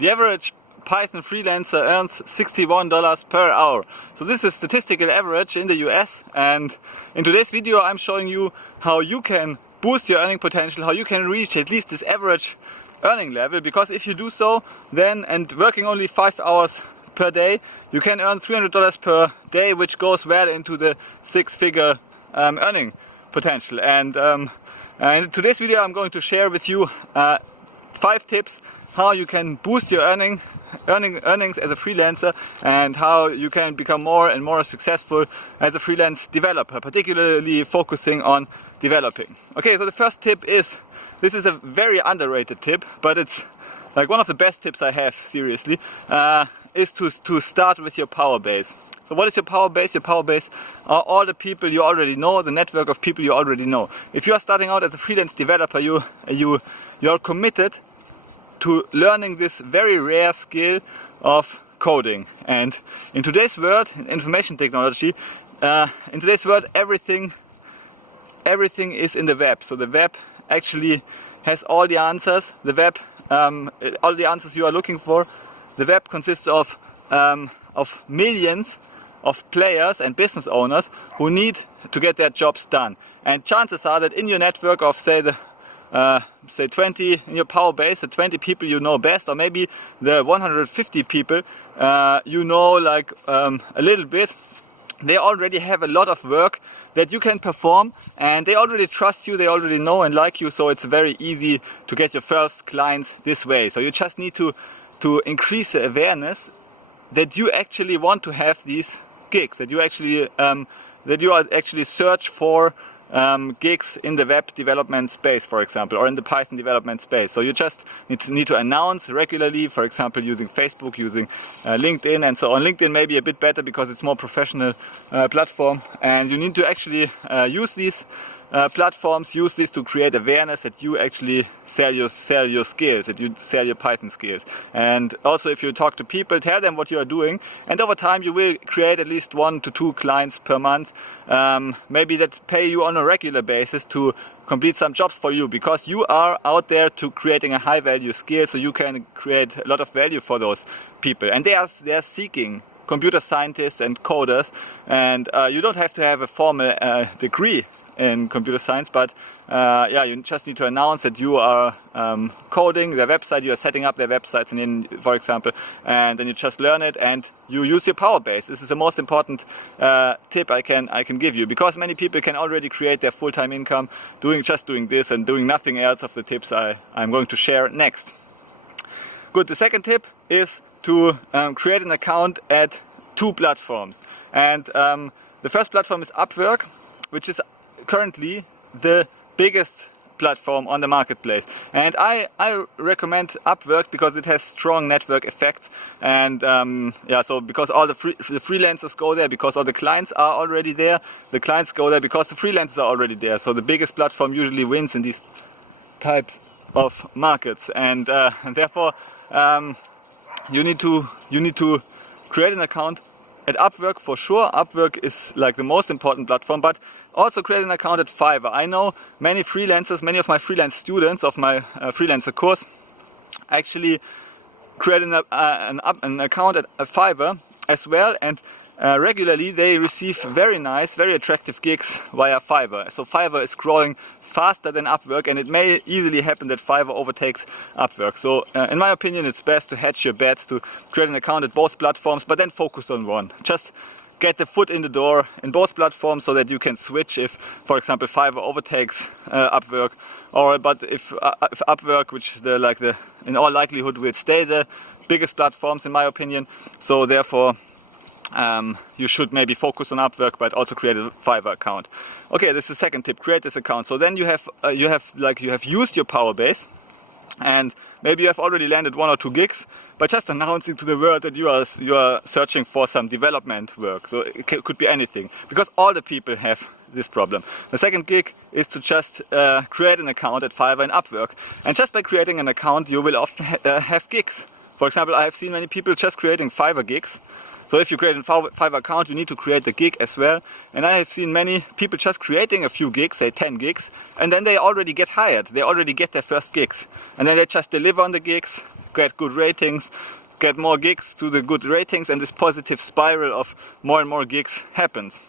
The average Python freelancer earns $61 per hour. So this is statistical average in the US, and in today's video I'm showing you how you can boost your earning potential, how you can reach at least this average earning level, because if you do so, then, and working only 5 hours per day, you can earn $300 per day, which goes well into the six-figure earning potential. And in today's video I'm going to share with you 5 tips how you can boost your earnings as a freelancer, and how you can become more and more successful as a freelance developer, particularly focusing on developing. Okay, so the first tip is, this is a very underrated tip, but it's like one of the best tips I have, seriously, is to start with your power base. So what is your power base? Your power base are all the people you already know, the network of people you already know. If you are starting out as a freelance developer, you're committed to learning this very rare skill of coding. And in today's world, in information technology, in today's world, everything is in the web. So the web actually has all the answers. The web, all the answers you are looking for. The web consists of millions of players and business owners who need to get their jobs done. And chances are that in your network of say 20, in your power base, the 20 people you know best, or maybe the 150 people you know like a little bit, they already have a lot of work that you can perform, and they already trust you, they already know and like you, so it's very easy to get your first clients this way. So you just need to increase the awareness that you actually want to have these gigs, that you actually search for gigs in the web development space, for example, or in the Python development space. So you just need to announce regularly, for example, using Facebook, using LinkedIn, and so on. LinkedIn may be a bit better because it's more professional platform, and you need to actually use these platforms, use this to create awareness that you actually sell your skills, that you sell your Python skills. And also, if you talk to people, tell them what you are doing, and over time you will create at least 1 to 2 clients per month, maybe that pay you on a regular basis to complete some jobs for you, because you are out there to creating a high value skill, so you can create a lot of value for those people. And they are seeking computer scientists and coders, and you don't have to have a formal degree in computer science, but you just need to announce that you are coding their website, you are setting up their websites, and for example, and then you just learn it and you use your power base. This is the most important tip I can give you, because many people can already create their full-time income doing this and doing nothing else of the tips I'm going to share next. Good. The second tip is to create an account at 2 platforms, and the first platform is Upwork, which is currently the biggest platform on the marketplace, and I recommend Upwork because it has strong network effects, and so because all the freelancers go there, because all the clients are already there, the clients go there because the freelancers are already there. So the biggest platform usually wins in these types of markets, and therefore you need to create an account at Upwork for sure. Upwork is like the most important platform, but also create an account at Fiverr. I know many freelancers, many of my freelance students of my freelancer course actually create an account at Fiverr as well, and regularly they receive very nice, very attractive gigs via Fiverr. So Fiverr is growing faster than Upwork, and it may easily happen that Fiverr overtakes Upwork. So in my opinion, it's best to hedge your bets, to create an account at both platforms, but then focus on one. Just get the foot in the door in both platforms so that you can switch if, for example, Fiverr overtakes Upwork, but if Upwork, which is in all likelihood will stay the biggest platforms in my opinion. So therefore you should maybe focus on Upwork, but also create a Fiverr account. Okay, this is the second tip: create this account. So then you have used your power base, and maybe you have already landed 1 or 2 gigs, but just announcing to the world that you are searching for some development work. So it could be anything, because all the people have this problem. The second gig is to just create an account at Fiverr and Upwork, and just by creating an account you will often have gigs. For example, I have seen many people just creating Fiverr gigs. So if you create a Fiverr account, you need to create the gig as well. And I have seen many people just creating a few gigs, say 10 gigs, and then they already get hired. They already get their first gigs. And then they just deliver on the gigs, get good ratings, get more gigs to the good ratings, and this positive spiral of more and more gigs happens.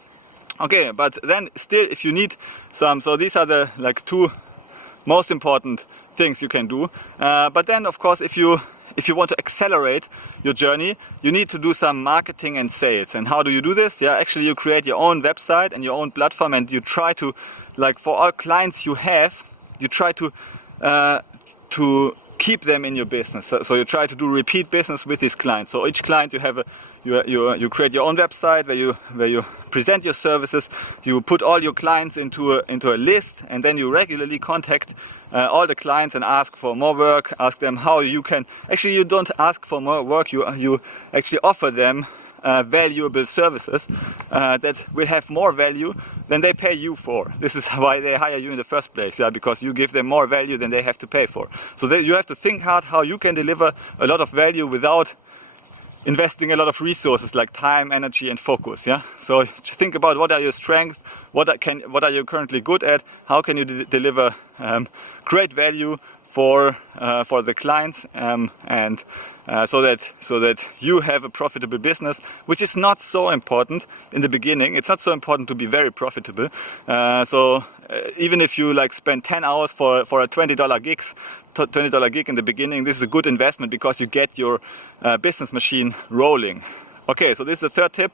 Okay, but then still, if you need some, so these are the like 2 most important things you can do. But then, of course, if you want to accelerate your journey, you need to do some marketing and sales. And how do you do this? Yeah, actually, you create your own website and your own platform, and you try to, like, for all clients you have, you try to keep them in your business. So you try to do repeat business with these clients. So each client you have you create your own website where you present your services. You put all your clients into a list, and then you regularly contact all the clients and ask for more work. Ask them how you can. Actually, you don't ask for more work. You actually offer them valuable services that will have more value than they pay you for. This is why they hire you in the first place, yeah, because you give them more value than they have to pay for. So you have to think hard how you can deliver a lot of value without investing a lot of resources like time, energy, and focus. Yeah. So think about what are your strengths, what are you currently good at, how can you deliver great value for the clients, and so that you have a profitable business, which is not so important in the beginning. It's not so important to be very profitable. Even if you like spend 10 hours for a $20 gig in the beginning, this is a good investment because you get your business machine rolling. Okay, so this is the third tip.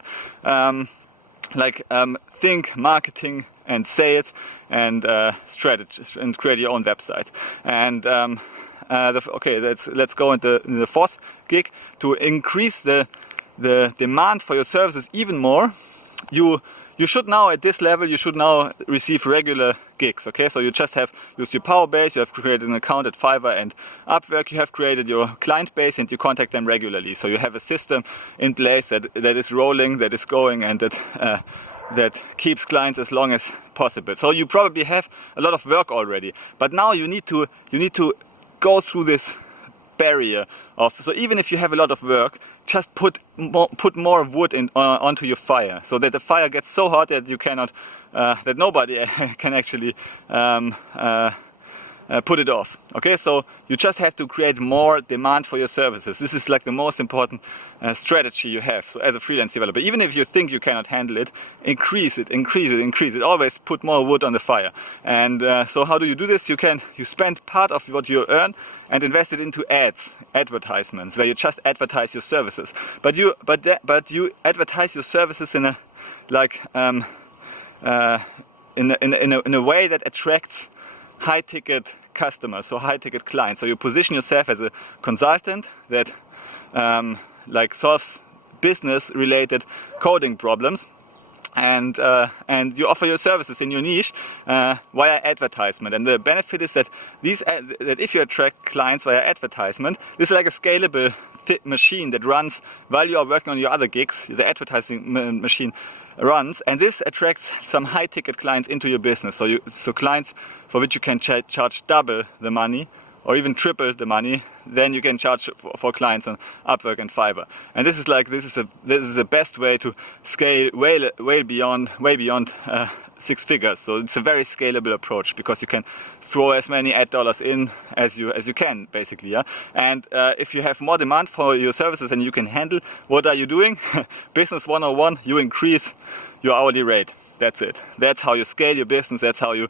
Think marketing and sales and strategies, and create your own website. And let's go into the fourth gig. To increase the demand for your services even more, you should now, at this level, you should now receive regular gigs. Okay, so you just have used your Power Base, you have created an account at Fiverr and Upwork, you have created your client base, and you contact them regularly. So you have a system in place that is rolling, that is going, and that keeps clients as long as possible. So you probably have a lot of work already, but now you need to go through this barrier of, so even if you have a lot of work, just put more wood onto your fire, so that the fire gets so hot that you cannot, that nobody can actually put it off. Okay, so you just have to create more demand for your services. This is like the most important strategy you have. So as a freelance developer, even if you think you cannot handle it, increase it. Always put more wood on the fire. And so how do you do this? You spend part of what you earn and invest it into advertisements, where you just advertise your services. But you advertise your services in a in a way that attracts high-ticket customers, so high-ticket clients. So you position yourself as a consultant that solves business-related coding problems, and you offer your services in your niche via advertisement. And the benefit is that that if you attract clients via advertisement, this is like a scalable machine that runs while you are working on your other gigs. The advertising machine runs, and this attracts some high-ticket clients into your business. So clients for which you can charge double the money or even triple the money than you can charge for clients on Upwork and Fiverr. And this is the best way to scale way beyond 6 figures. So it's a very scalable approach, because you can throw as many ad dollars in as you can, basically. Yeah. And if you have more demand for your services and you can handle, what are you doing? Business 101, you increase your hourly rate. That's it. That's how you scale your business. That's how you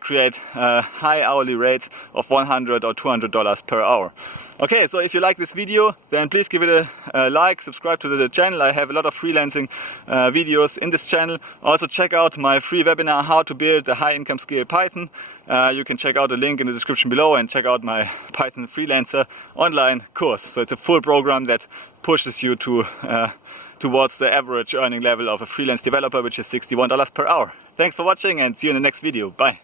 create high hourly rates of $100 or $200 per hour. Okay, so if you like this video, then please give it a like, subscribe to the channel. I have a lot of freelancing videos in this channel. Also check out my free webinar, How to Build a High Income Skill Python. You can check out the link in the description below, and check out my Python Freelancer online course. So it's a full program that pushes you towards the average earning level of a freelance developer, which is $61 per hour. Thanks for watching, and see you in the next video. Bye.